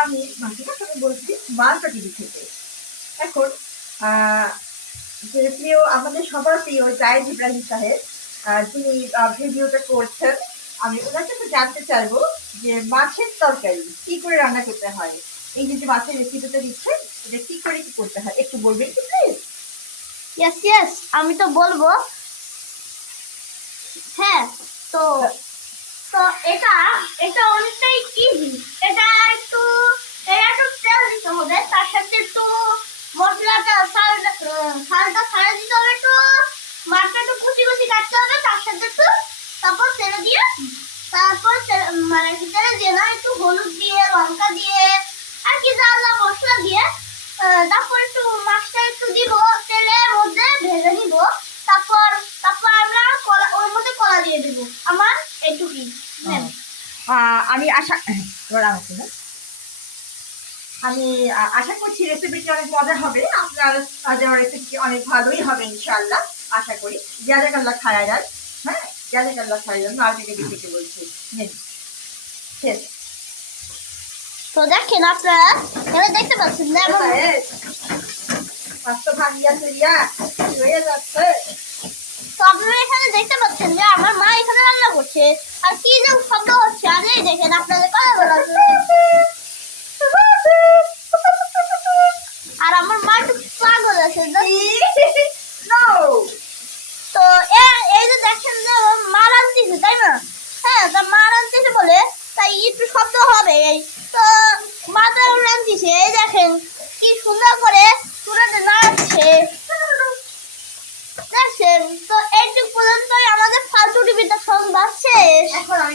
আমি মাসিমার সাথে বলছি মালটা টিভি থেকে। এখন যে প্রিয় আমাদের সবার প্রিয় জায়েদ ইব্রাহিম সাহেব, যিনি ভিডিওটা করছেন, আমি ওনার কাছে জানতে চাইবো যে মাছের তরকারি কি করে রান্না করতে হয়। এই যে মাছের রেসিপিটা দিচ্ছেন, এটা কি করে কি করতে হয় একটু বলবেন কি প্লিজ? ইয়েস ইয়েস, আমি তো বলবো। হ্যাঁ, তো তো এটা এটা অনেকটাই ইজি। এটা একটু তেল দিতে হবে, তার সাথে একটু সালটা ছাড়া দিতে হবে, একটু মাছটা একটু কুচি কুচি কাটতে হবে, তার সাথে একটু তারপর তেলে দিয়ে তারপর মানে তেলে দিয়ে না, একটু হলুদ দিয়ে লঙ্কা দিয়ে আর কি যা যা মশলা দিয়ে তারপর একটু মাছটা একটু দিব, তেলের মধ্যে ভেজে নিব। তারপর তারপর আমরা ওর মধ্যে কলা দিয়ে দেবো। আমার এইটুকুই। আমি আশা আমি আশা করছি রেসিপিটি অনেক মজা হবে। আপনার দেওয়া রেসিপিটি অনেক ভালোই হবে ইনশাআল্লাহ, আশা করি। জাজাকাল্লাহ খায়রান। হ্যাঁ, জাজাকাল্লাহ খায়রান। মার্কেটে থেকে বলছি। শেষ। তো দেখেন, আপনারা এবার দেখতে পাচ্ছেন না, পাঁচটা ভাগিয়া চলিয়া হয়ে যাচ্ছে। তো আপনারা এখানে দেখতে পাচ্ছেন যে আমার মা এখানে রান্না করছে, আর কি যে শব্দ হচ্ছে, আর এই দেখেন আপনাদের কথা বলা। আর আমার মা একটু পাগল আছে। তো এই যে দেখেন যে মা রান্তিছে, তাই না? হ্যাঁ, তা মা রান্তিছে বলে তাই একটু শব্দ হবে। তো মা তো রান্তিছে, এই দেখেন কি সুন্দর করে চুলাতে নাড়ছে দেখছেন। তো এইটুকু পর্যন্তই আমাদের ফালতু টিভিটা সংবাদ শেষ। এখন আমি